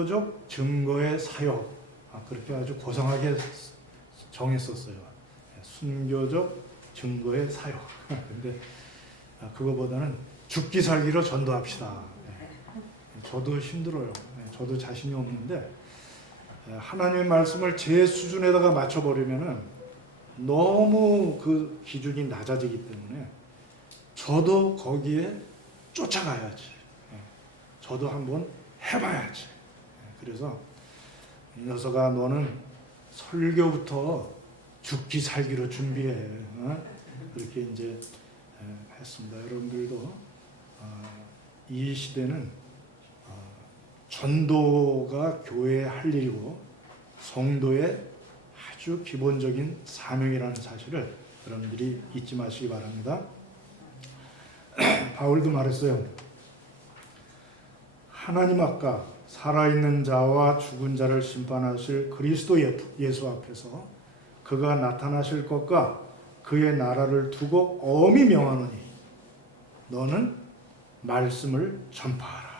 순교적 증거의 사역, 그렇게 아주 고상하게 정했었어요. 순교적 증거의 사역. 근데 그거보다는 죽기 살기로 전도합시다. 저도 힘들어요. 저도 자신이 없는데 하나님의 말씀을 제 수준에다가 맞춰버리면은 너무 그 기준이 낮아지기 때문에 저도 거기에 쫓아가야지. 저도 한번 해봐야지. 그래서 이 녀석아, 너는 설교부터 죽기 살기로 준비해. 그렇게 이제 했습니다. 여러분들도 이 시대는 전도가 교회의 할 일이고 성도의 아주 기본적인 사명이라는 사실을 여러분들이 잊지 마시기 바랍니다. 바울도 말했어요. 하나님 앞과 살아있는 자와 죽은 자를 심판하실 그리스도 예수 앞에서 그가 나타나실 것과 그의 나라를 두고 엄히 명하노니 너는 말씀을 전파하라.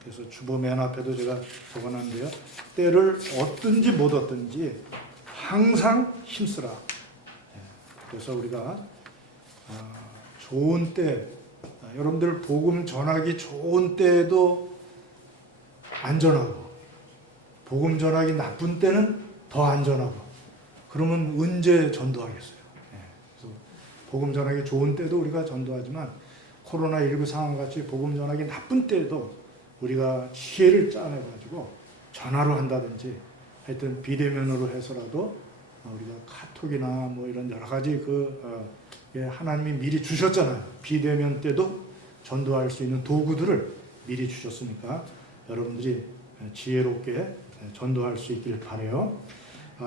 그래서 주보 맨 앞에도 제가 적어놨는데요. 때를 얻든지 못 얻든지 항상 힘쓰라. 그래서 우리가 좋은 때, 여러분들 복음 전하기 좋은 때에도 안전하고 복음 전하기 나쁜 때는 더 안전하고 그러면 언제 전도하겠어요? 그래서 복음 전하기 좋은 때도 우리가 전도하지만 코로나19 상황같이 복음 전하기 나쁜 때에도 우리가 지혜를 짜내가지고 전화로 한다든지 하여튼 비대면으로 해서라도 우리가 카톡이나 뭐 이런 여러 가지 하나님이 미리 주셨잖아요. 비대면 때도 전도할 수 있는 도구들을 미리 주셨으니까 여러분들이 지혜롭게 전도할 수 있길 바라요.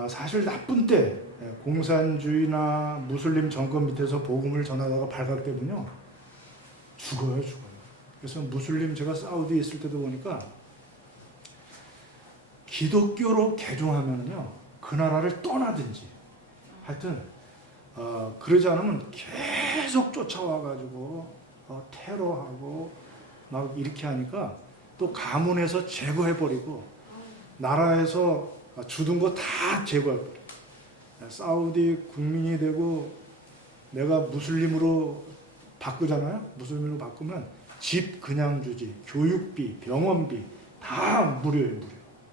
사실 나쁜 때 공산주의나 무슬림 정권 밑에서 복음을 전하다가 발각되면요 죽어요. 그래서 무슬림, 제가 사우디에 있을 때도 보니까 기독교로 개종하면요 그 나라를 떠나든지 하여튼 그러지 않으면 계속 쫓아와가지고 테러하고 막 이렇게 하니까 또 가문에서 제거해버리고 나라에서 주둔 거 다 제거해버려요. 사우디 국민이 되고 내가 무슬림으로 바꾸잖아요. 무슬림으로 바꾸면 집 그냥 주지, 교육비, 병원비 다 무료예요, 무료.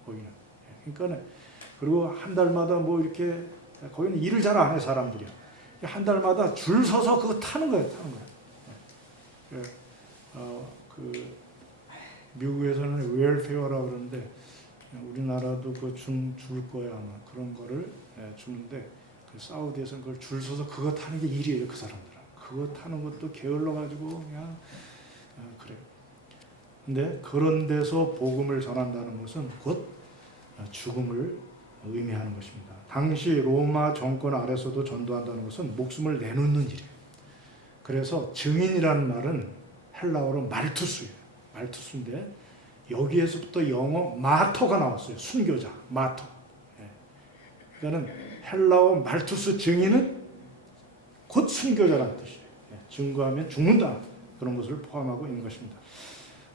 거기는. 그러니까 그리고 한 달마다 뭐 이렇게 거기는 일을 잘 안 해 사람들이. 한 달마다 줄 서서 그거 타는 거예요, 미국에서는 웰페어라고 그러는데 우리나라도 그거 줄 거야 아마 그런 거를 주는데 사우디에서는 그걸 줄 서서 그거 타는 게 일이에요, 그 사람들은. 그거 타는 것도 게을러 가지고 그냥 그래요. 근데 그런 데서 복음을 전한다는 것은 곧 죽음을 의미하는 것입니다. 당시 로마 정권 아래서도 전도한다는 것은 목숨을 내놓는 일이에요. 그래서 증인이라는 말은 헬라어로 말투스예요. 말투스인데 여기에서부터 영어 마터가 나왔어요. 순교자, 마터. 그러니까는 헬라어 말투스 증인은 곧 순교자라는 뜻이에요. 증거하면 죽는다. 그런 것을 포함하고 있는 것입니다.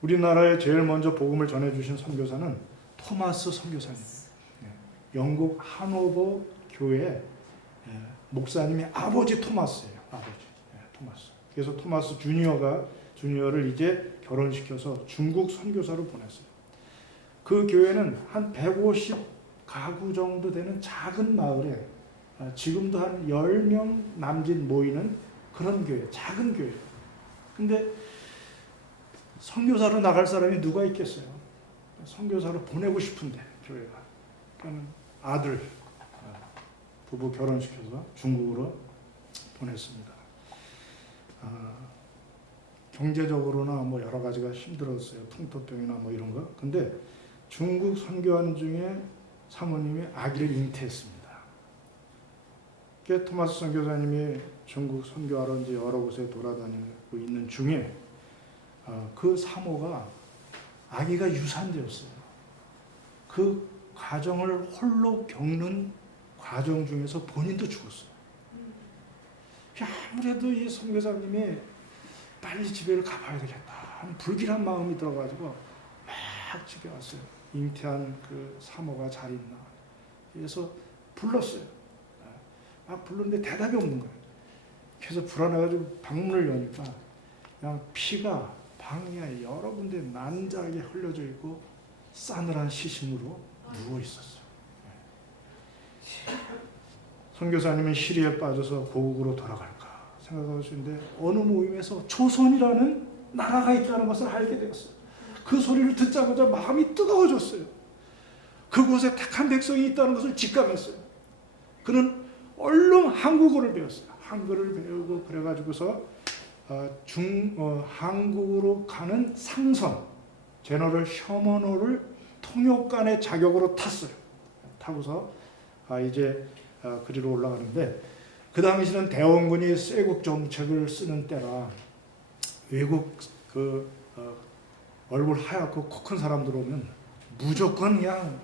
우리나라에 제일 먼저 복음을 전해주신 선교사는 토마스 선교사님. 영국 하노버 교회 목사님이 아버지 토마스예요. 아버지 토마스. 그래서 토마스 주니어를 이제 결혼시켜서 중국 선교사로 보냈어요. 그 교회는 한 150 가구 정도 되는 작은 마을에 지금도 한 10명 남짓 모이는 그런 교회, 작은 교회. 근데 선교사로 나갈 사람이 누가 있겠어요? 선교사로 보내고 싶은데 교회가. 그러니까 아들 부부 결혼시켜서 중국으로 보냈습니다. 경제적으로나 뭐 여러 가지가 힘들었어요. 풍토병이나 뭐 이런 거. 근데 중국 선교하는 중에 사모님이 아기를 잉태했습니다. 토마스 선교사님이 중국 선교하러 이제 여러 곳에 돌아다니고 있는 중에 그 사모가 아기가 유산되었어요. 그 과정을 홀로 겪는 과정 중에서 본인도 죽었어요. 아무래도 이 선교사님이 빨리 집에 가봐야 되겠다 하는 불길한 마음이 들어가지고 막 집에 왔어요. 잉태한 그 사모가 잘 있나. 그래서 불렀어요. 막 불렀는데 대답이 없는 거예요. 그래서 불안해가지고 방문을 여니까 그냥 피가 방에 여러 군데 난자하게 흘려져 있고 싸늘한 시신으로 누워 있었어요. 선교사님은 시리에 빠져서 고국으로 돌아갈까 생각하시는데 어느 모임에서 조선이라는 나라가 있다는 것을 알게 되었어요. 그 소리를 듣자마자 마음이 뜨거워졌어요. 그곳에 택한 백성이 있다는 것을 직감했어요. 그는 얼른 한국어를 배웠어요. 한글을 배우고 그래가지고서 한국으로 가는 상선 제너럴 셔먼호를 통역관의 자격으로 탔어요. 타고서 이제 그리로 올라가는데 그 당시는 대원군이 쇄국 정책을 쓰는 때라 외국 얼굴 하얗고 코 큰 사람들 오면 무조건 그냥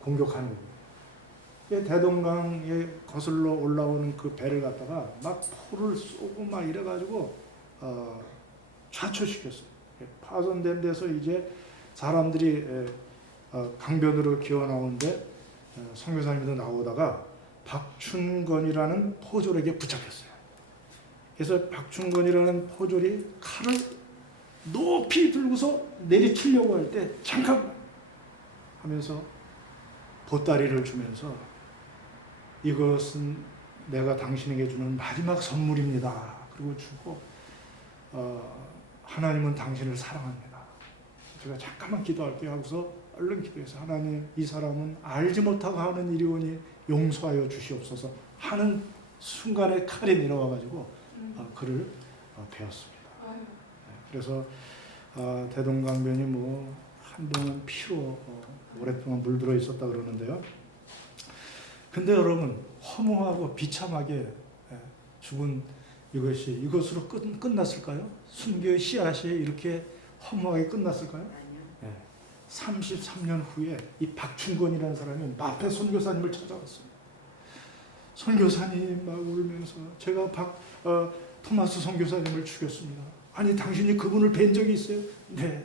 공격하는 거예요. 대동강에 거슬러 올라오는 그 배를 갖다가 막 포를 쏘고 막 이래가지고 좌초시켰어요. 파손된 데서 이제 사람들이 강변으로 기어 나오는데 선교사님도 나오다가 박춘건이라는 포졸에게 붙잡혔어요. 그래서 박춘건이라는 포졸이 칼을 높이 들고서 내리치려고 할 때 잠깐 하면서 보따리를 주면서 이것은 내가 당신에게 주는 마지막 선물입니다. 그리고 주고 하나님은 당신을 사랑합니다. 제가 잠깐만 기도할게요 하고서 얼른 기도해서 하나님 이 사람은 알지 못하고 하는 일이오니 용서하여 주시옵소서 하는 순간에 칼이 내려와가지고 그를 베었습니다. 그래서 대동강변이 뭐 한동안 피로 오랫동안 물들어 있었다 그러는데요. 근데 여러분 허무하고 비참하게 죽은 이것으로 끝났을까요? 순교의 씨앗이 이렇게 허무하게 끝났을까요? 33년 후에 이 박춘건이라는 사람이 마페 선교사님을 찾아왔어요. 선교사님 막 울면서 제가 토마스 선교사님을 죽였습니다. 아니 당신이 그분을 뵌 적이 있어요? 네.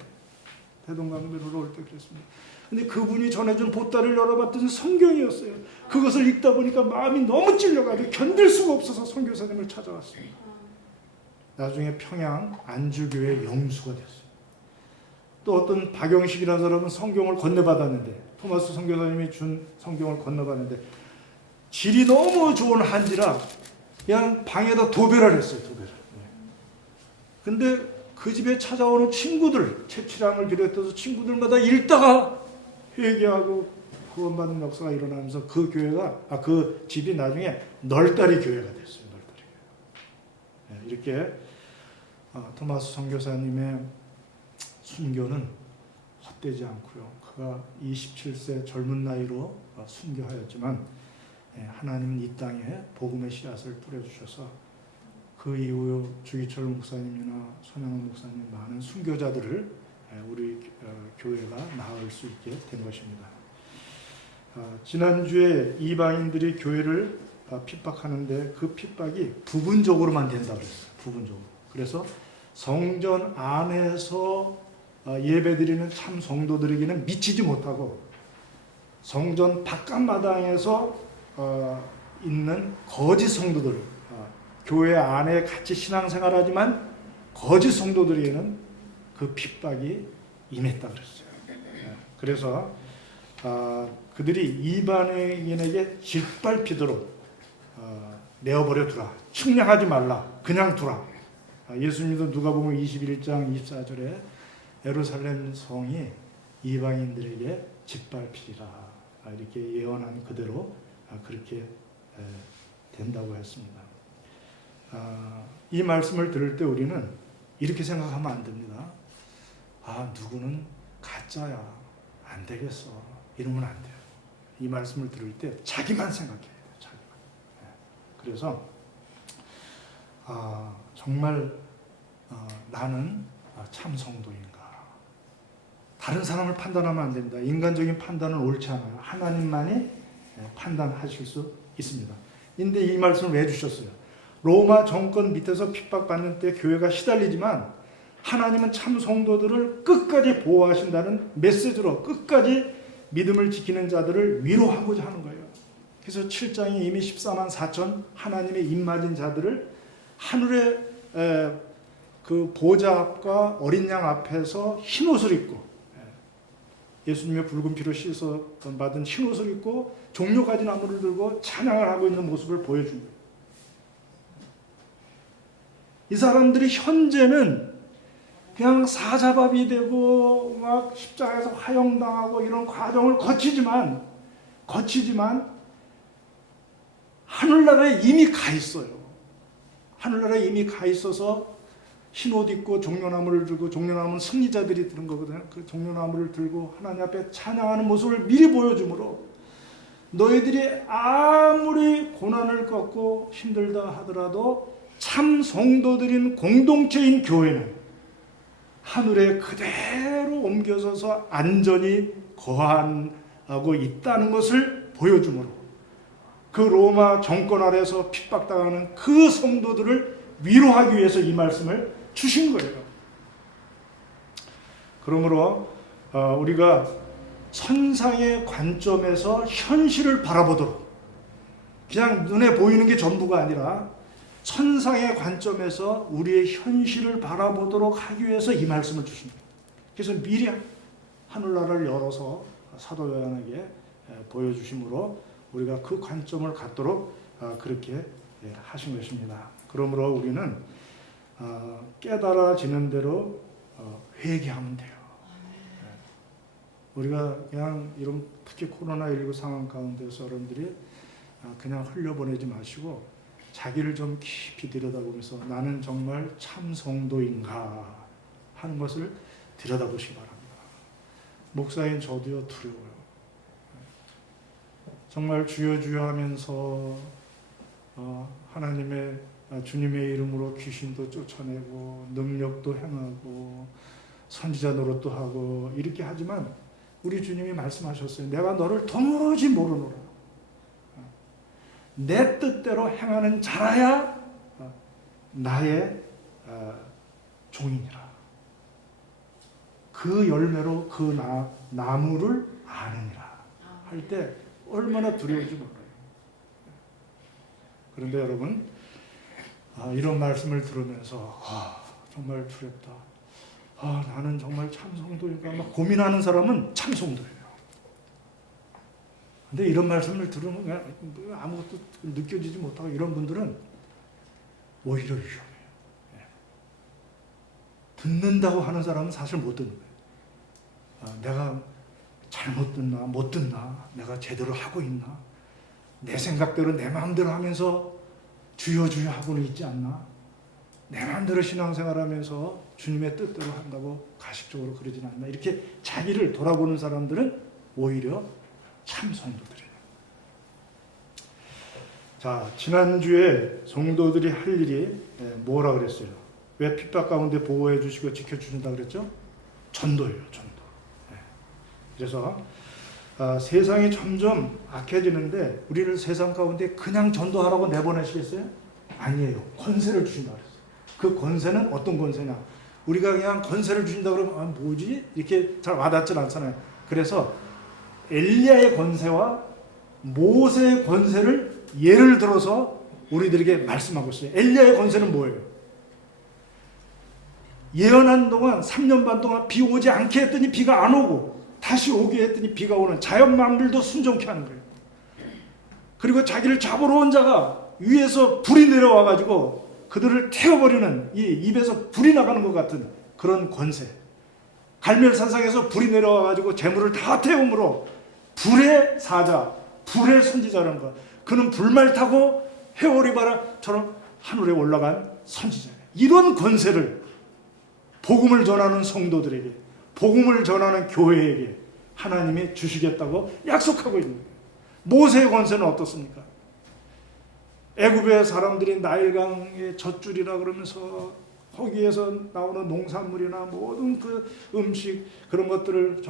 대동강변으로 올 때 그랬습니다. 근데 그분이 전해준 보따리를 열어봤더니 성경이었어요. 그것을 읽다 보니까 마음이 너무 찔려가지고 견딜 수가 없어서 선교사님을 찾아왔어요. 나중에 평양 안주교회 영수가 됐어요. 또 어떤 박영식이라는 사람은 성경을 건네받았는데 토마스 선교사님이 준 성경을 건네받았는데 질이 너무 좋은 한지라 그냥 방에다 도배를 했어요. 도배를. 근데 그 집에 찾아오는 친구들, 채취량을 비롯해서 친구들마다 읽다가 회개하고 구원받는 역사가 일어나면서 그 교회가 그 집이 나중에 널다리 교회가 됐어요. 널다리 교회. 이렇게 토마스 선교사님의 순교는 헛되지 않고요. 그가 27세 젊은 나이로 순교하였지만 하나님은 이 땅에 복음의 씨앗을 뿌려주셔서 그 이후 주기철 목사님이나 손양원 목사님 많은 순교자들을 우리 교회가 낳을 수 있게 된 것입니다. 지난주에 이방인들이 교회를 핍박하는데 그 핍박이 부분적으로만 된다고 그랬어요. 부분적으로. 그래서 성전 안에서 예배드리는 참 성도들에게는 미치지 못하고 성전 바깥마당에서 있는 거짓 성도들 교회 안에 같이 신앙생활하지만 거짓 성도들에게는 그 핍박이 임했다 그랬어요. 그래서 그들이 이방인에게 짓밟히도록 내어버려 두라. 측량하지 말라. 그냥 두라. 예수님도 누가복음 21장 24절에 예루살렘 성이 이방인들에게 짓밟히리라. 이렇게 예언한 그대로 그렇게 된다고 했습니다. 이 말씀을 들을 때 우리는 이렇게 생각하면 안 됩니다. 누구는 가짜야. 안 되겠어. 이러면 안 돼요. 이 말씀을 들을 때 자기만 생각해야 돼요. 자기만. 그래서 정말 나는 참 성도인가. 다른 사람을 판단하면 안 됩니다. 인간적인 판단은 옳지 않아요. 하나님만이 판단하실 수 있습니다. 근데 이 말씀을 왜 주셨어요? 로마 정권 밑에서 핍박받는 때 교회가 시달리지만 하나님은 참 성도들을 끝까지 보호하신다는 메시지로 끝까지 믿음을 지키는 자들을 위로하고자 하는 거예요. 그래서 7장에 이미 14만 4천 하나님의 입맞은 자들을 하늘의 그 보좌 앞과 어린 양 앞에서 흰옷을 입고, 예수님의 붉은 피로 씻어 받은 흰옷을 입고 종려가지 나무를 들고 찬양을 하고 있는 모습을 보여준 거예요. 이 사람들이 현재는 그냥 사자밥이 되고 막 십자가에서 화형당하고 이런 과정을 거치지만 하늘나라에 이미 가 있어요. 하늘나라에 이미 가 있어서 흰옷 입고 종려나무를 들고, 종려나무는 승리자들이 드는 거거든요. 그 종려나무를 들고 하나님 앞에 찬양하는 모습을 미리 보여주므로 너희들이 아무리 고난을 겪고 힘들다 하더라도 참 성도들인 공동체인 교회는 하늘에 그대로 옮겨져서 안전히 거하고 있다는 것을 보여주므로 그 로마 정권 아래에서 핍박당하는 그 성도들을 위로하기 위해서 이 말씀을 주신 거예요. 그러므로 우리가 선상의 관점에서 현실을 바라보도록, 그냥 눈에 보이는 게 전부가 아니라 선상의 관점에서 우리의 현실을 바라보도록 하기 위해서 이 말씀을 주신 거예요. 그래서 미리 하늘나라를 열어서 사도 요한에게 보여주심으로 우리가 그 관점을 갖도록 그렇게 하신 것입니다. 그러므로 우리는 깨달아지는 대로 회개하면 돼요. 우리가 그냥 이런 특히 코로나19 상황 가운데서 여러분들이 그냥 흘려보내지 마시고 자기를 좀 깊이 들여다보면서 나는 정말 참 성도인가 하는 것을 들여다보시기 바랍니다. 목사인 저도요, 두려워요. 정말 주여 주여 하면서 하나님의 주님의 이름으로 귀신도 쫓아내고 능력도 행하고 선지자 노릇도 하고 이렇게 하지만 우리 주님이 말씀하셨어요. 내가 너를 도무지 모르노라. 내 뜻대로 행하는 자라야 나의 종이니라. 그 열매로 그 나무를 아느니라 할 때 얼마나 두려운지 몰라요. 그런데 여러분, 이런 말씀을 들으면서 정말 두렵다. 나는 정말 참 성도인가 막 고민하는 사람은 참 성도예요. 근데 이런 말씀을 들으면 그냥 아무것도 느껴지지 못하고 이런 분들은 오히려 위험해요. 듣는다고 하는 사람은 사실 못 듣는 거예요. 내가 잘못 듣나 못 듣나, 내가 제대로 하고 있나, 내 생각대로 내 마음대로 하면서 주여 주여 하고는 있지 않나, 내 마음대로 신앙생활하면서 주님의 뜻대로 한다고 가식적으로 그러진 않나, 이렇게 자기를 돌아보는 사람들은 오히려 참 성도들이에요. 자, 지난주에 성도들이 할 일이 뭐라 그랬어요? 왜 핍박 가운데 보호해 주시고 지켜주신다 그랬죠? 전도예요, 전도. 그래서 세상이 점점 악해지는데 우리를 세상 가운데 그냥 전도하라고 내보내시겠어요? 아니에요. 권세를 주신다 그랬어요. 그 권세는 어떤 권세냐? 우리가 그냥 권세를 주신다 그러면 뭐지? 이렇게 잘 와닿지 않잖아요. 그래서 엘리야의 권세와 모세의 권세를 예를 들어서 우리들에게 말씀하고 있어요. 엘리야의 권세는 뭐예요? 예언한 동안 3년 반 동안 비 오지 않게 했더니 비가 안 오고 다시 오게 했더니 비가 오는 자연 만물도 순종케 하는 거예요. 그리고 자기를 잡으러 온 자가 위에서 불이 내려와 가지고 그들을 태워버리는, 이 입에서 불이 나가는 것 같은 그런 권세. 갈멜산상에서 불이 내려와 가지고 재물을 다 태움으로 불의 사자, 불의 선지자라는 것. 그는 불말 타고 회오리바라처럼 하늘에 올라간 선지자예요. 이런 권세를 복음을 전하는 성도들에게, 복음을 전하는 교회에게 하나님이 주시겠다고 약속하고 있는 거예요. 모세의 권세는 어떻습니까? 애굽의 사람들이 나일강의 젖줄이라 그러면서 거기에서 나오는 농산물이나 모든 그 음식 그런 것들을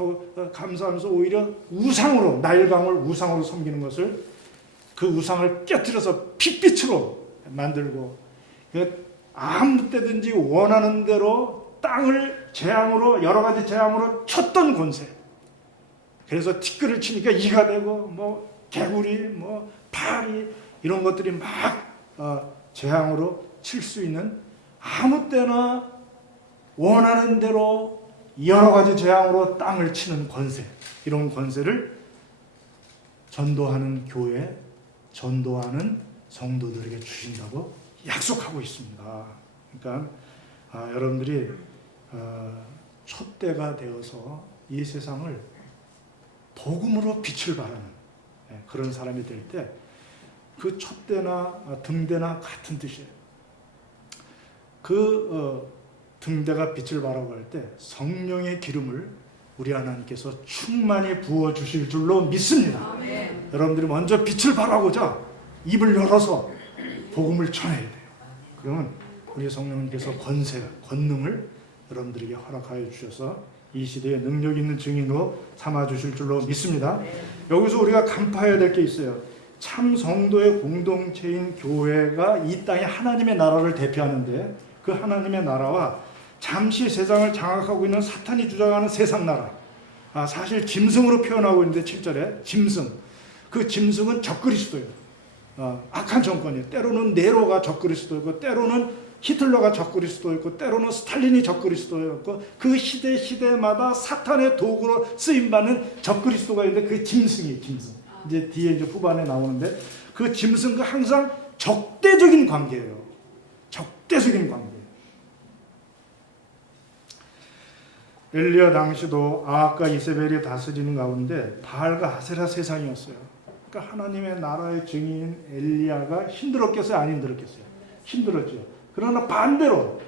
감사하면서 오히려 우상으로, 나일강을 우상으로 섬기는 것을, 그 우상을 깨트려서 핏빛으로 만들고 아무 때든지 원하는 대로 땅을 재앙으로 여러 가지 재앙으로 쳤던 권세. 그래서 티끌을 치니까 이가 되고 뭐 개구리, 뭐 파리 이런 것들이 막 재앙으로 칠 수 있는 아무 때나 원하는 대로 여러 가지 재앙으로 땅을 치는 권세. 이런 권세를 전도하는 교회, 전도하는 성도들에게 주신다고 약속하고 있습니다. 그러니까 여러분들이 촛대가 되어서 이 세상을 복음으로 빛을 발하는 그런 사람이 될 때 그 촛대나 등대나 같은 뜻이에요. 등대가 빛을 발하고 할 때 성령의 기름을 우리 하나님께서 충만히 부어주실 줄로 믿습니다. 아멘. 여러분들이 먼저 빛을 발하고자 입을 열어서 복음을 전해야 돼요. 그러면 우리 성령님께서 권능을 여러분들에게 허락하여 주셔서 이 시대에 능력 있는 증인으로 삼아주실 줄로 믿습니다. 여기서 우리가 간파해야 될 게 있어요. 참 성도의 공동체인 교회가 이 땅에 하나님의 나라를 대표하는데 그 하나님의 나라와 잠시 세상을 장악하고 있는 사탄이 주장하는 세상 나라, 사실 짐승으로 표현하고 있는데 7절에 짐승, 그 짐승은 적그리스도예요. 악한 정권이에요. 때로는 네로가 적그리스도였고 때로는 히틀러가 적그리스도였고 때로는 스탈린이 적그리스도였고 그 시대마다 사탄의 도구로 쓰임받는 적그리스도가 있는데 그 짐승이에요. 짐승. 이제 뒤에 후반에 나오는데 그 짐승과 항상 적대적인 관계예요. 적대적인 관계. 엘리야 당시도 아합과 이세벨이 다스리는 가운데 바알과 아세라 세상이었어요. 그러니까 하나님의 나라의 증인 엘리야가 힘들었겠어요? 안 힘들었겠어요? 힘들었죠. 그러나 반대로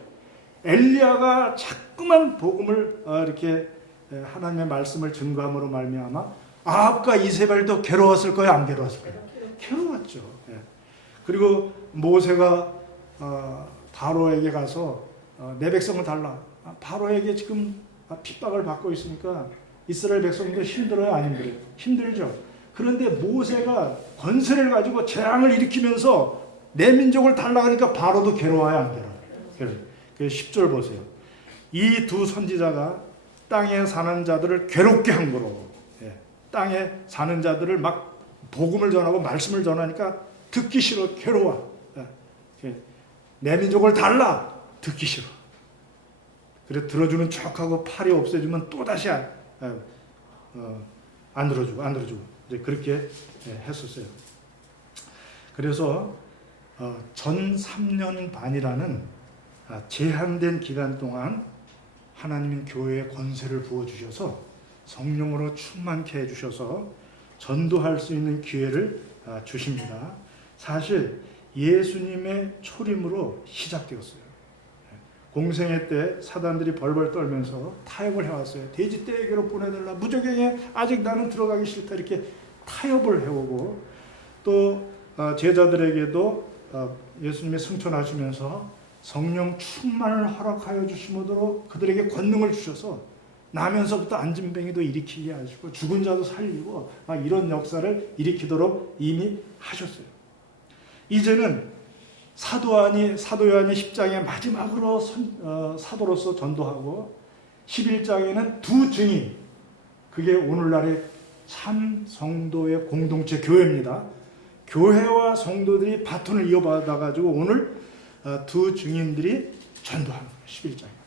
엘리야가 자꾸만 복음을 이렇게 하나님의 말씀을 증거함으로 말미암아 아합과 이세벨도 괴로웠을 거예요? 안 괴로웠을 거예요? 괴로웠죠. 그리고 모세가 바로에게 가서 내 백성을 달라. 바로에게 지금 핍박을 받고 있으니까 이스라엘 백성도 힘들어요? 안 힘들어요? 힘들죠. 그런데 모세가 권세를 가지고 재앙을 일으키면서 내 민족을 달라 하니까 바로도 괴로워요? 안 괴로워요? 그래서 10절 보세요. 이 두 선지자가 땅에 사는 자들을 괴롭게 한 거로. 땅에 사는 자들을 막 복음을 전하고 말씀을 전하니까 듣기 싫어, 괴로워. 내 민족을 달라, 듣기 싫어. 그래 들어주는 척하고 팔이 없어지면 또 다시 안 들어주고 이제 그렇게 했었어요. 그래서 전 3년 반이라는 제한된 기간 동안 하나님은 교회에 권세를 부어주셔서 성령으로 충만케 해주셔서 전도할 수 있는 기회를 주십니다. 사실 예수님의 초림으로 시작되었어요. 공생애 때 사단들이 벌벌 떨면서 타협을 해왔어요. 돼지 떼에게로 보내달라. 무적에게 아직 나는 들어가기 싫다. 이렇게 타협을 해오고 또 제자들에게도 예수님의 승천하시면서 성령 충만을 허락하여 주심으로 그들에게 권능을 주셔서 나면서부터 안진뱅이도 일으키게 하시고 죽은 자도 살리고 이런 역사를 일으키도록 이미 하셨어요. 이제는 사도 요한이 10장에 마지막으로 사도로서 전도하고 11장에는 두 증인, 그게 오늘날의 참 성도의 공동체 교회입니다. 교회와 성도들이 바톤을 이어받아가지고 오늘 두 증인들이 전도하는 거예요. 11장에.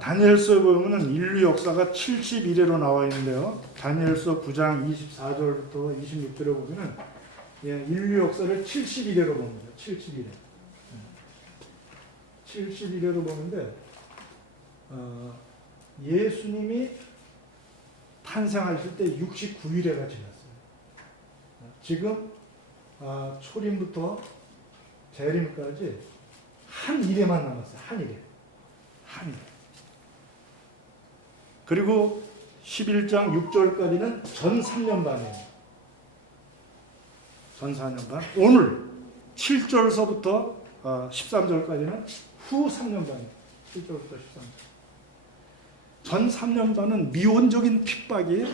다니엘서에 보면 인류 역사가 71회로 나와 있는데요. 다니엘서 9장 24절부터 26절에 보면 인류 역사를 71회로 봅니다. 71회. 71회로 보는데 예수님이 탄생하실 때 69일회가 지났어요. 지금 초림부터 재림까지 한 일회만 남았어요. 한 일회. 그리고 11장 6절까지는 전 3년 반이에요. 전 4년 반. 오늘 7절서부터 13절까지는 후 3년 반이에요. 7절부터 13절. 전 3년 반은 미온적인 핍박이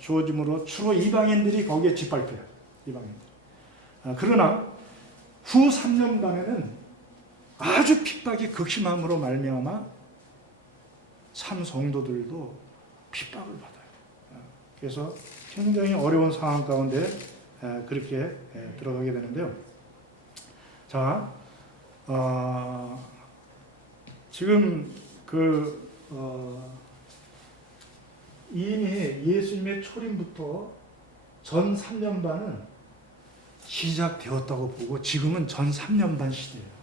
주어짐으로 주로 이방인들이 거기에 짓밟혀요. 이방인들. 그러나 후 3년 반에는 아주 핍박이 극심함으로 말미암아 참 성도들도 핍박을 받아요. 그래서 굉장히 어려운 상황 가운데 그렇게 들어가게 되는데요. 자, 지금 이미 예수님의 초림부터 전 3년 반은 시작되었다고 보고 지금은 전 3년 반 시대예요.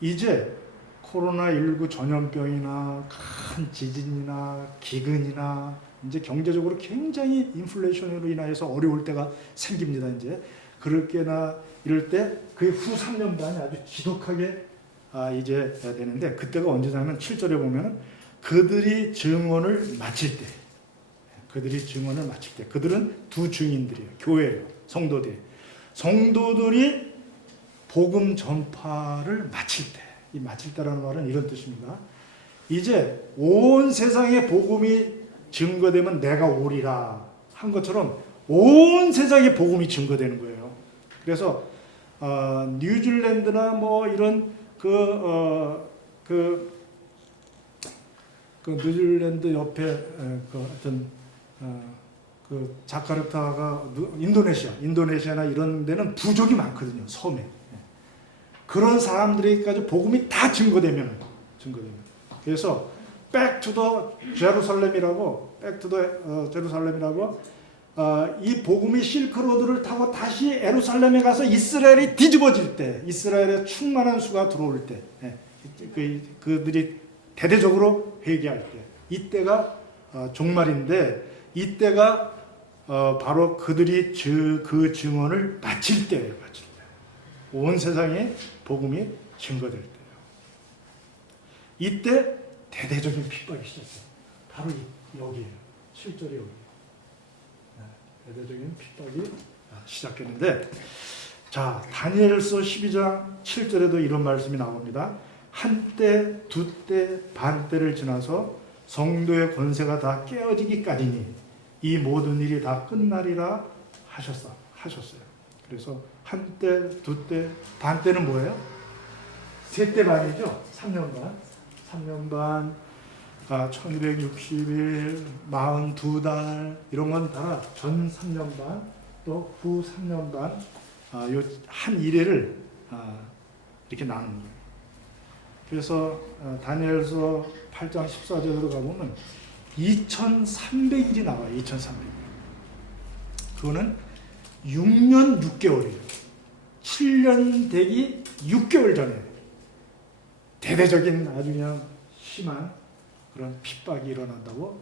이제 코로나19 전염병이나 큰 지진이나 기근이나 이제 경제적으로 굉장히 인플레이션으로 인하여서 어려울 때가 생깁니다. 이제 그렇게나 이럴 때 그 후 3년 반이 아주 지독하게 이제 되는데 그때가 언제냐면 7절에 보면 그들이 증언을 마칠 때 그들은 두 증인들이에요. 교회예요. 성도들이 복음 전파를 마칠 때, 이 마칠 때라는 말은 이런 뜻입니다. 이제 온 세상에 복음이 증거되면 내가 오리라 한 것처럼 온 세상에 복음이 증거되는 거예요. 그래서 뉴질랜드나 뭐 이런 뉴질랜드 옆에 자카르타가 인도네시아나 이런 데는 부족이 많거든요. 섬에. 그런 사람들에게까지 복음이 다 증거되면. 그래서 back to the 제루살렘이라고 이 복음이 실크로드를 타고 다시 예루살렘에 가서 이스라엘이 뒤집어질 때, 이스라엘에 충만한 수가 들어올 때, 그들이 대대적으로 회개할 때, 이때가 종말인데 이때가 바로 그들이 그 증언을 마칠 때예요. 온 세상에 복음이 증거될 때예요. 이때 대대적인 핍박이 시작돼요. 바로 여기에요. 7절에 여기에요. 대대적인 핍박이 시작했는데, 자, 다니엘서 12장 7절에도 이런 말씀이 나옵니다. 한때, 두때, 반때를 지나서 성도의 권세가 다 깨어지기까지니 이 모든 일이 다 끝나리라 하셨어요. 그래서 한때, 두때, 반때는 뭐예요? 세때 반이죠. 3년 반, 1260일, 42달 이런 건 다 전 3년 반, 또 후 3년 반, 요 한 일회를 이렇게 나누는 거예요. 그래서 다니엘서 8장 14절로 가보면 2300일이 나와요. 2300일. 그거는 6년 6개월이에요. 7년 되기 6개월 전에 대대적인 아주 그냥 심한 그런 핍박이 일어난다고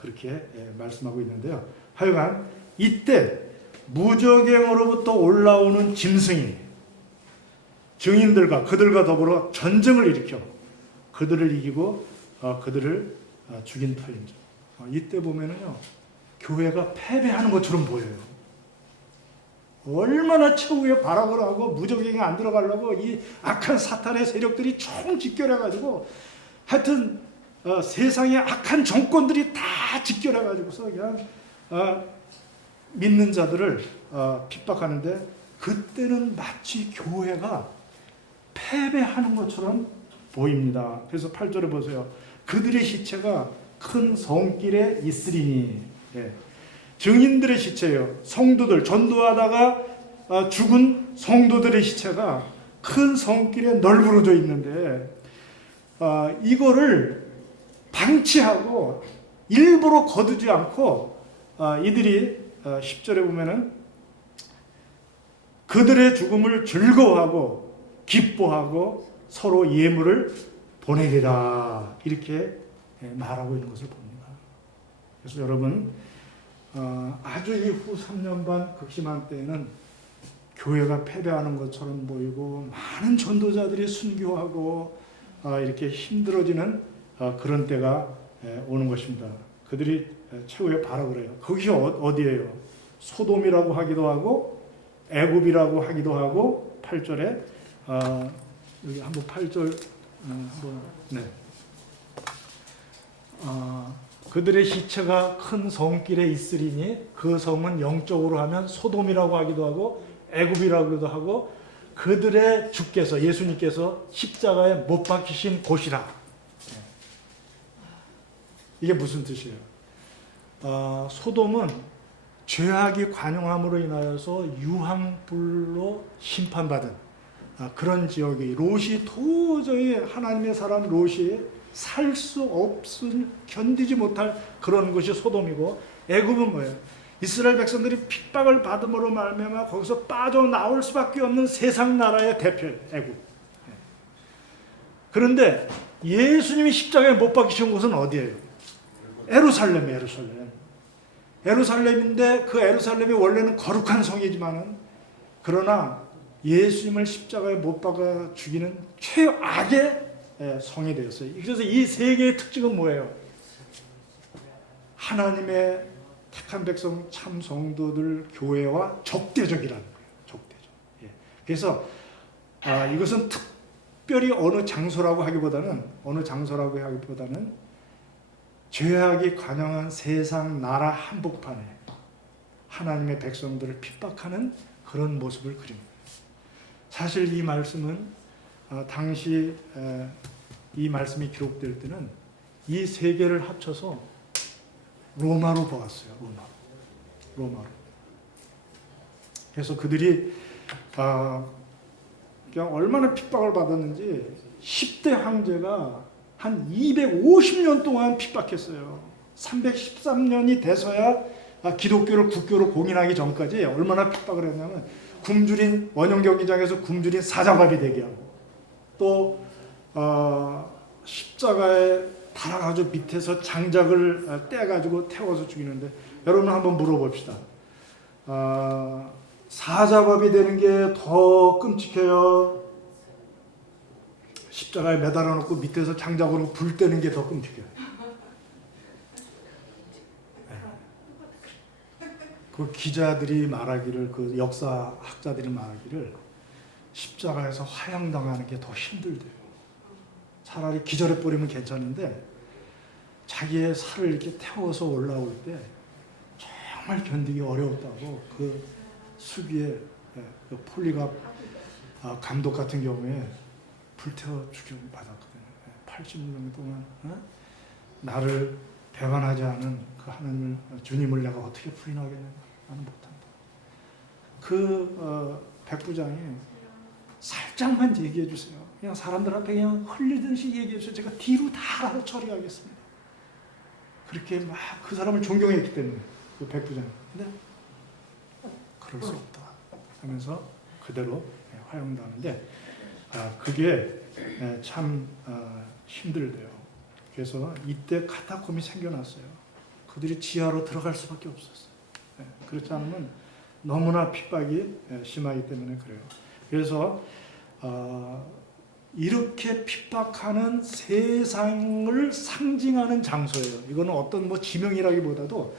그렇게 말씀하고 있는데요. 하여간 이때 무적행으로부터 올라오는 짐승이 증인들과 그들과 더불어 전쟁을 일으켜 그들을 이기고 그들을 죽인 터인죠. 이때 보면은요, 교회가 패배하는 것처럼 보여요. 얼마나 최후의 발악을 하고 무적행에 안 들어가려고 이 악한 사탄의 세력들이 총 집결해가지고 하여튼 세상의 악한 정권들이 다 집결해가지고서 그냥 믿는 자들을 핍박하는데 그때는 마치 교회가 패배하는 것처럼 보입니다. 그래서 8절에 보세요. 그들의 시체가 큰 성길에 있으리니, 증인들의 시체예요. 성도들, 전도하다가 죽은 성도들의 시체가 큰 성길에 널브러져 있는데 이거를 방치하고 일부러 거두지 않고 이들이 10절에 보면은 그들의 죽음을 즐거워하고 기뻐하고 서로 예물을 보내리라 이렇게 말하고 있는 것을 봅니다. 그래서 여러분 아주 이 후 3년 반 극심한 때에는 교회가 패배하는 것처럼 보이고 많은 전도자들이 순교하고 이렇게 힘들어지는 그런 때가 오는 것입니다. 그들이 최후의 발악을 해요. 거기 어디예요? 소돔이라고 하기도 하고 애굽이라고 하기도 하고 8절에 여기 한번 8절 한번 그들의 시체가 큰 성길에 있으리니 그 성은 영적으로 하면 소돔이라고 하기도 하고 애굽이라고도 하고 그들의 주께서 예수님께서 십자가에 못 박히신 곳이라. 이게 무슨 뜻이에요? 소돔은 죄악이 관영함으로 인하여서 유황불로 심판받은 그런 지역이, 롯이 도저히 하나님의 사람 롯이 살 수 없을, 견디지 못할 그런 곳이 소돔이고, 애굽은 뭐예요? 이스라엘 백성들이 핍박을 받음으로 말미암아 거기서 빠져나올 수밖에 없는 세상 나라의 대표예요, 애굽. 그런데 예수님이 십자가에 못 박히신 곳은 어디예요? 예루살렘이에요, 예루살렘. 예루살렘인데 그 예루살렘이 원래는 거룩한 성이지만은, 그러나 예수님을 십자가에 못 박아 죽이는 최악의 성이 되었어요. 그래서 이 세 개의 특징은 뭐예요? 하나님의 택한 백성 참 성도들 교회와 적대적이라는 거예요. 적대적. 그래서 이것은 특별히 어느 장소라고 하기보다는 죄악이 관영한 세상 나라 한복판에 하나님의 백성들을 핍박하는 그런 모습을 그립니다. 사실 이 말씀은 당시 이 말씀이 기록될 때는 이 세 개를 합쳐서 로마로 보았어요. 로마로. 그래서 그들이 그냥 얼마나 핍박을 받았는지 10대 황제가 한 250년 동안 핍박했어요. 313년이 돼서야 기독교를 국교로 공인하기 전까지 얼마나 핍박을 했냐면, 굶주린 원형 경기장에서 굶주린 사자밥이 되게 하고, 또 십자가에 달아가지고 밑에서 장작을 떼가지고 태워서 죽이는데, 여러분 한번 물어봅시다. 사자밥이 되는 게 더 끔찍해요? 십자가에 매달아 놓고 밑에서 장작으로 불 떼는 게 더 끔찍해요. 그 기자들이 말하기를, 그 역사학자들이 말하기를, 십자가에서 화형당하는 게 더 힘들대요. 차라리 기절해 버리면 괜찮은데 자기의 살을 이렇게 태워서 올라올 때 정말 견디기 어려웠다고, 그 수비에 그 폴리갑 감독 같은 경우에 불태워 죽임을 받았거든요. 80년 동안 나를 배반하지 않은 그 하나님을, 주님을 내가 어떻게 부인하겠냐, 나는 못한다. 그 백부장이 살짝만 얘기해 주세요. 그냥 사람들 앞에 그냥 흘리듯이 얘기해 주세요. 제가 뒤로 다 알아서 처리하겠습니다. 그렇게 막 그 사람을 존경했기 때문에, 그 백부장이. 근데 그럴 수 없다 하면서 그대로 화형당하는데, 그게 참 힘들대요. 그래서 이때 카타콤이 생겨났어요. 그들이 지하로 들어갈 수밖에 없었어요. 그렇지 않으면 너무나 핍박이 심하기 때문에 그래요. 그래서 이렇게 핍박하는 세상을 상징하는 장소예요. 이거는 어떤 지명이라기보다도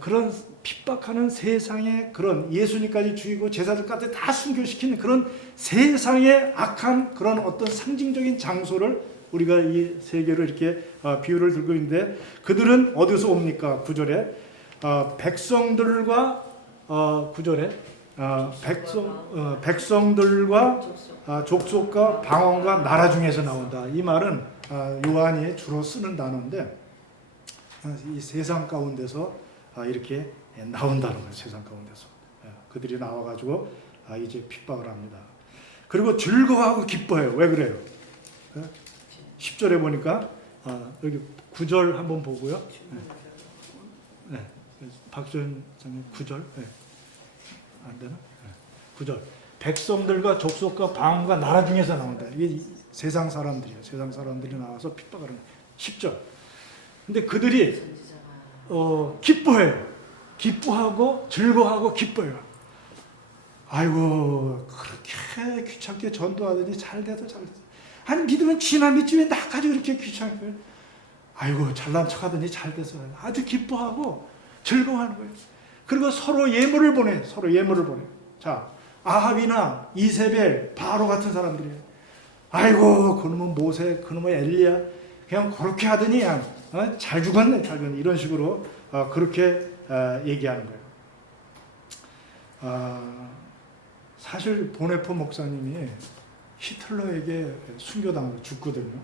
그런 핍박하는 세상의 그런, 예수님까지 죽이고 제사들까지 다 순교시키는 그런 세상의 악한 그런 어떤 상징적인 장소를 우리가 이 세 개를 이렇게 비유를 들고 있는데, 그들은 어디서 옵니까? 9절에 백성들과 9절에 백성들과 족속과 방언과 나라 중에서 나온다. 이 말은 요한이 주로 쓰는 단어인데, 이 세상 가운데서 이렇게 나온다는 거예요. 세상 가운데서 그들이 나와가지고 이제 핍박을 합니다. 그리고 즐거워하고 기뻐해요. 왜 그래요? 10절에 보니까 여기 9절 한번 보고요. 네. 박소연 장님 9절. 네. 안 되나? 네. 9절. 백성들과 족속과 방언과 나라 중에서 나온다. 이게 세상 사람들이에요. 세상 사람들이 나와서 핍박을 하는 10절. 근데 그들이 기뻐해요. 기뻐하고 즐거워하고 기뻐해요. 아이고, 그렇게 귀찮게 전도하더니 잘 돼도. 아니, 믿으면 지나 믿지 왜 나까지 그렇게 귀찮게. 아이고, 잘난 척하더니 잘 돼서 아주 기뻐하고 즐거워하는 거예요. 그리고 서로 예물을 보내. 자, 아합이나 이세벨, 바로 같은 사람들이에요. 아이고, 그놈은 모세, 그놈은 엘리야, 그냥 그렇게 하더니 잘 죽었네, 이런 식으로 그렇게 얘기하는 거예요. 사실 보네포 목사님이 히틀러에게 순교당하고 죽거든요.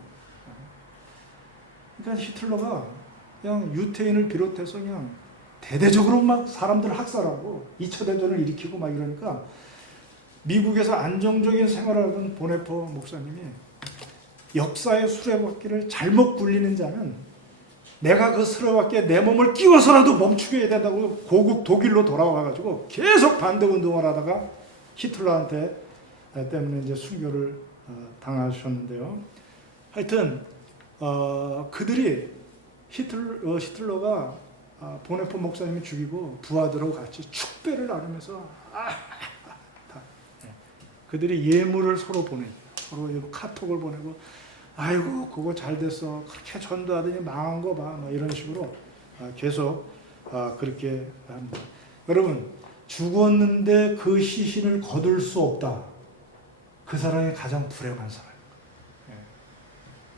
그러니까 히틀러가 그냥 유태인을 비롯해서 그냥 대대적으로 막 사람들 학살하고 2차 대전을 일으키고 막 이러니까 미국에서 안정적인 생활을 하던 보네포 목사님이 역사의 수레바퀴를 잘못 굴리는 자는 내가 그 수레바퀴에 내 몸을 끼워서라도 멈추게 해야 된다고 고국 독일로 돌아와가지고 계속 반대 운동을 하다가 히틀러한테 때문에 이제 순교를 당하셨는데요. 하여튼 그들이 히틀러가 보네포 목사님을 죽이고 부하들하고 같이 축배를 나누면서 그들이 예물을 서로 보내요. 서로 카톡을 보내고 아이고 그거 잘 됐어. 그렇게 전도하더니 망한 거 봐. 이런 식으로 계속 그렇게 합니다. 여러분 죽었는데 그 시신을 거둘 수 없다. 그 사람이 가장 불행한 사람입니다.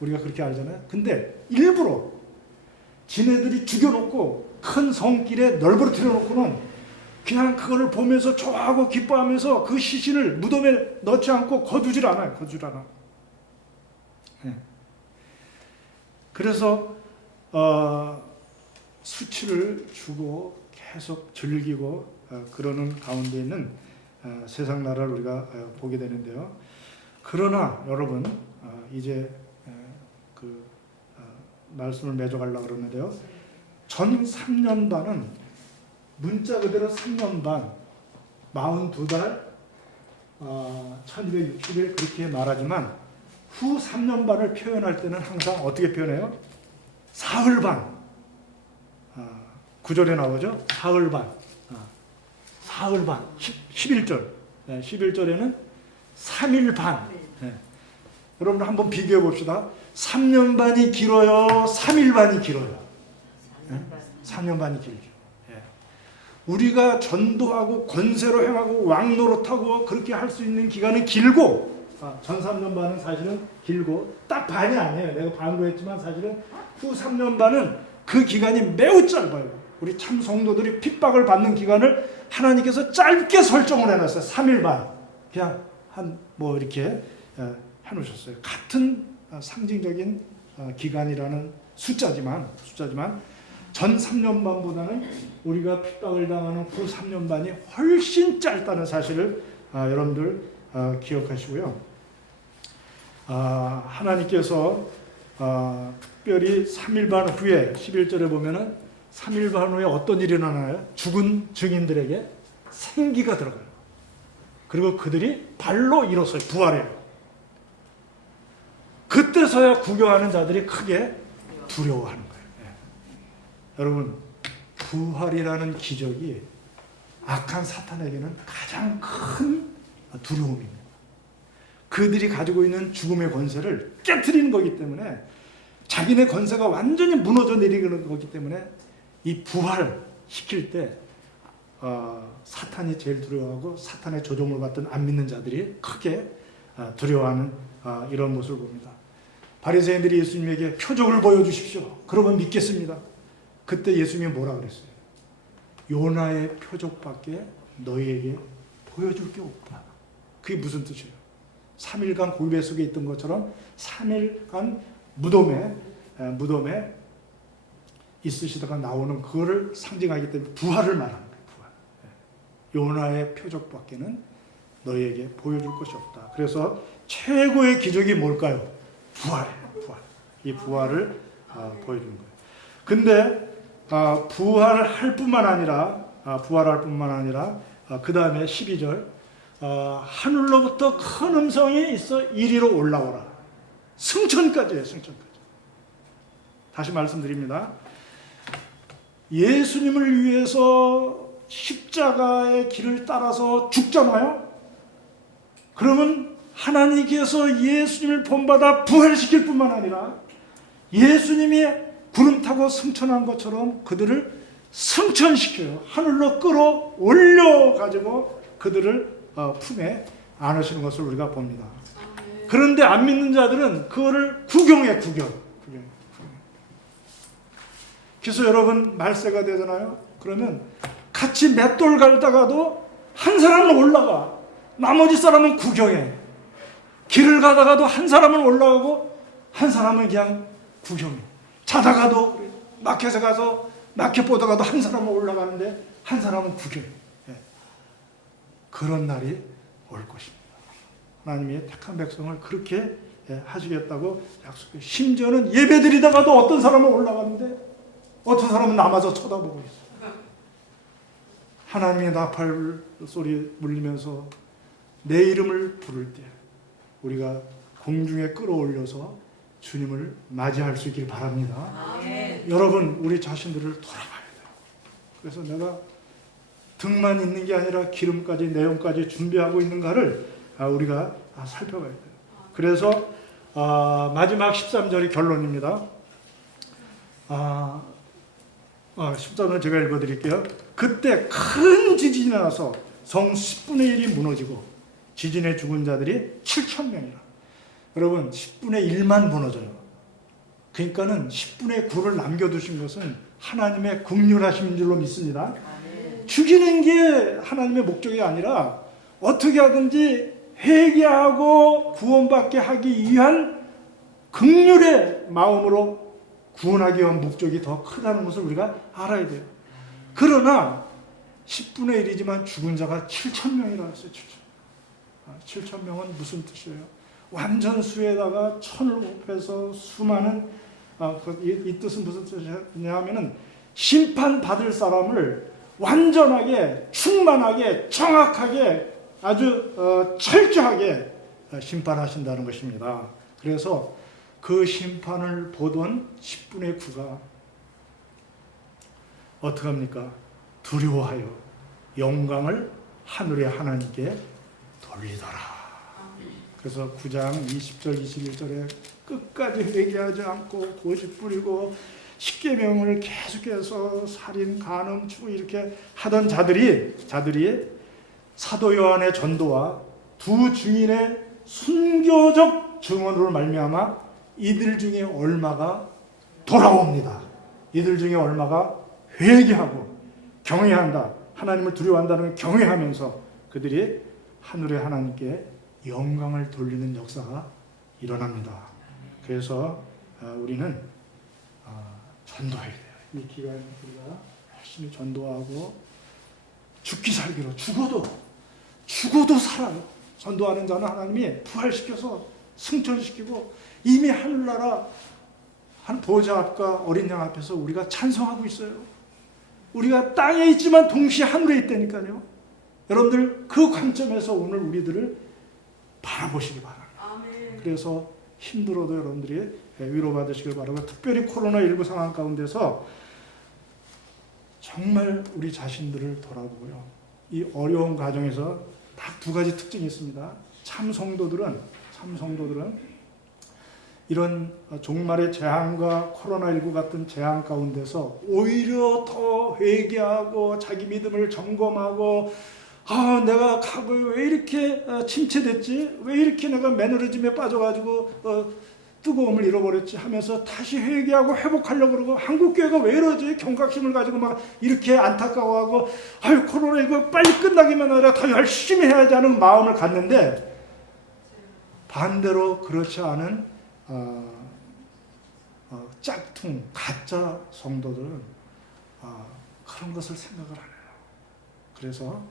우리가 그렇게 알잖아요. 근데 일부러 지네들이 죽여놓고 큰 성길에 널브러뜨려 놓고는 그냥 그거를 보면서 좋아하고 기뻐하면서 그 시신을 무덤에 넣지 않고 거두질 않아요. 거두질 않아. 그래서 수치를 주고 계속 즐기고 그러는 가운데 있는 세상 나라를 우리가 보게 되는데요. 그러나 여러분 이제 그 말씀을 맺어가려고 그러는데요. 전 3년 반은 문자 그대로 3년 반 42달 1260일 그렇게 말하지만 후 3년 반을 표현할 때는 항상 어떻게 표현해요? 사흘 반. 9절에 나오죠? 사흘 반. 사흘 반. 11절. 11절에는 3일 반. 여러분 한번 비교해 봅시다. 3년 반이 길어요? 3일 반이 길어요? 3년 반이 길죠. 우리가 전도하고 권세로 행하고 왕노릇하고 그렇게 할 수 있는 기간은 길고 전 3년 반은 사실은 길고 딱 반이 아니에요. 내가 반으로 했지만 사실은 후 3년 반은 그 기간이 매우 짧아요. 우리 참 성도들이 핍박을 받는 기간을 하나님께서 짧게 설정을 해놨어요. 3일 반. 그냥 뭐 이렇게 해놓으셨어요. 같은 상징적인 기간이라는 숫자지만 전 3년 반보다는 우리가 핍박을 당하는 후 3년 반이 훨씬 짧다는 사실을 여러분들 기억하시고요. 하나님께서 특별히 3일 반 후에 11절에 보면은 3일 반 후에 어떤 일이 일어나요? 죽은 증인들에게 생기가 들어가요. 그리고 그들이 발로 일어서요. 부활해요. 그때서야 구경하는 자들이 크게 두려워하는 거예요. 여러분 부활이라는 기적이 악한 사탄에게는 가장 큰 두려움입니다. 그들이 가지고 있는 죽음의 권세를 깨트리는 거기 때문에 자기네 권세가 완전히 무너져 내리는 거기 때문에 이 부활시킬 때 사탄이 제일 두려워하고 사탄의 조종을 받던 안 믿는 자들이 크게 두려워하는 이런 모습을 봅니다. 바리새인들이 예수님에게 표적을 보여주십시오. 그러면 믿겠습니다. 그때 예수님이 뭐라 그랬어요? 요나의 표적밖에 너희에게 보여줄 게 없다. 그게 무슨 뜻이에요? 3일간 골배 속에 있던 것처럼 3일간 무덤에 있으시다가 나오는 그거를 상징하기 때문에 부활을 말하는 거예요. 부활. 요나의 표적밖에는 너희에게 보여줄 것이 없다. 그래서 최고의 기적이 뭘까요? 부활이에요. 부활. 이 부활을 보여주는 거예요. 근데 부활할 뿐만 아니라 그 다음에 12절 하늘로부터 큰 음성이 있어 이리로 올라오라. 승천까지예요. 승천까지. 다시 말씀드립니다. 예수님을 위해서 십자가의 길을 따라서 죽잖아요. 그러면 하나님께서 예수님을 본받아 부활시킬 뿐만 아니라 예수님이 구름 타고 승천한 것처럼 그들을 승천시켜요. 하늘로 끌어올려 가지고 그들을 품에 안으시는 것을 우리가 봅니다. 그런데 안 믿는 자들은 그거를 구경해. 그래서 여러분 말세가 되잖아요. 그러면 같이 맷돌 갈다가도 한 사람은 올라가. 나머지 사람은 구경해. 길을 가다가도 한 사람은 올라가고 한 사람은 그냥 구경해. 자다가도 마켓에 가서 마켓 보다가도 한 사람은 올라가는데 한 사람은 구경해. 그런 날이 올 것입니다. 하나님이 택한 백성을 그렇게 하시겠다고 약속해요. 심지어는 예배드리다가도 어떤 사람은 올라가는데 어떤 사람은 남아서 쳐다보고 있어요. 하나님의 나팔 소리 울리면서 내 이름을 부를 때 우리가 공중에 끌어올려서 주님을 맞이할 수 있길 바랍니다. 여러분, 우리 자신들을 돌아봐야 돼요. 그래서 내가 등만 있는 게 아니라 기름까지 내용까지 준비하고 있는가를 우리가 살펴봐야 돼요. 그래서 마지막 13절이 결론입니다. 13절 제가 읽어드릴게요. 그때 큰 지진이 나서 성 10분의 1이 무너지고 지진에 죽은 자들이 7,000명이라. 여러분, 10분의 1만 무너져요. 그러니까는 10분의 9를 남겨두신 것은 하나님의 긍휼하심인 줄로 믿습니다. 죽이는 게 하나님의 목적이 아니라 어떻게 하든지 회개하고 구원받게 하기 위한 긍휼의 마음으로 구원하기 위한 목적이 더 크다는 것을 우리가 알아야 돼요. 그러나 10분의 1이지만 죽은 자가 7,000명이라고 했어요. 7,000명은 무슨 뜻이에요? 완전수에다가 천을 곱해서 수많은 이 뜻은 무슨 뜻이냐면은 심판받을 사람을 완전하게 충만하게 정확하게 아주 철저하게 심판하신다는 것입니다. 그래서 그 심판을 보던 10분의 9가 어떻게 합니까? 두려워하여 영광을 하늘의 하나님께 돌리더라. 그래서 9장 20절 21절에 끝까지 회개하지 않고 고집 부리고 십계명을 계속해서 살인, 간음, 추 이렇게 하던 자들이 사도 요한의 전도와 두 증인의 순교적 증언으로 말미암아 이들 중에 얼마가 돌아옵니다. 이들 중에 얼마가 회개하고 경외한다. 하나님을 두려워한다는 경외하면서 그들이 하늘의 하나님께 영광을 돌리는 역사가 일어납니다. 그래서 우리는 전도해야 돼요. 이 기간 우리가 열심히 전도하고 죽기 살기로 죽어도 살아요. 전도하는 자는 하나님이 부활시켜서 승천시키고 이미 하늘나라 한 보좌 앞과 어린 양 앞에서 우리가 찬송하고 있어요. 우리가 땅에 있지만 동시에 하늘에 있다니까요. 여러분들 그 관점에서 오늘 우리들을 바라보시기 바랍니다. 그래서 힘들어도 여러분들이 위로받으시길 바라고, 특별히 코로나19 상황 가운데서 정말 우리 자신들을 돌아보고요. 이 어려운 과정에서 딱 두 가지 특징이 있습니다. 참 성도들은 이런 종말의 재앙과 코로나19 같은 재앙 가운데서 오히려 더 회개하고 자기 믿음을 점검하고 내가 과거에 왜 이렇게 침체됐지? 왜 이렇게 내가 매너리즘에 빠져가지고 뜨거움을 잃어버렸지? 하면서 다시 회개하고 회복하려고 그러고, 한국교회가 왜 이러지? 경각심을 가지고 막 이렇게 안타까워하고 코로나19 빨리 끝나기만 하라 더 열심히 해야지 하는 마음을 갖는데, 반대로 그렇지 않은 짝퉁 가짜 성도들은 그런 것을 생각을 안 해요. 그래서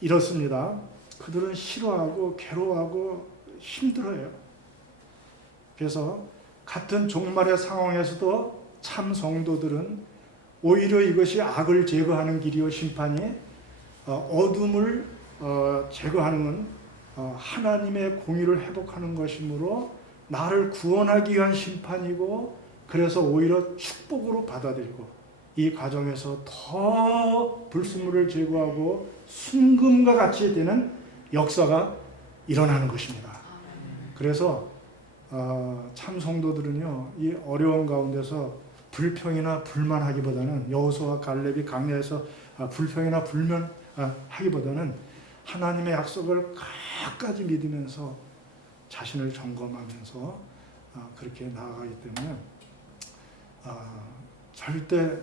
이렇습니다. 그들은 싫어하고 괴로워하고 힘들어요. 그래서 같은 종말의 상황에서도 참 성도들은 오히려 이것이 악을 제거하는 길이요 심판이 어둠을 제거하는 하나님의 공의를 회복하는 것이므로 나를 구원하기 위한 심판이고, 그래서 오히려 축복으로 받아들이고 이 과정에서 더 불순물을 제거하고 순금과 같이 되는 역사가 일어나는 것입니다. 그래서 참 성도들은요, 이 어려운 가운데서 불평이나 불만하기보다는, 여호수아와 갈렙이 강야에서 불평이나 불만하기보다는 하나님의 약속을 끝까지 믿으면서 자신을 점검하면서 그렇게 나아가기 때문에 절대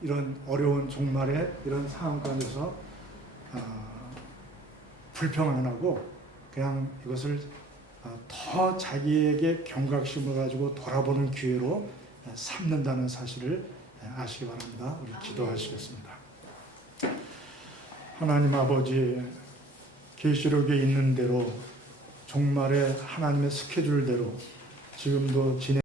이런 어려운 종말의 이런 상황 가운데서 불평 안 하고 그냥 이것을 더 자기에게 경각심을 가지고 돌아보는 기회로 삼는다는 사실을 아시기 바랍니다. 우리 기도하시겠습니다. 하나님 아버지, 계시록에 있는 대로 종말의 하나님의 스케줄대로 지금도 진행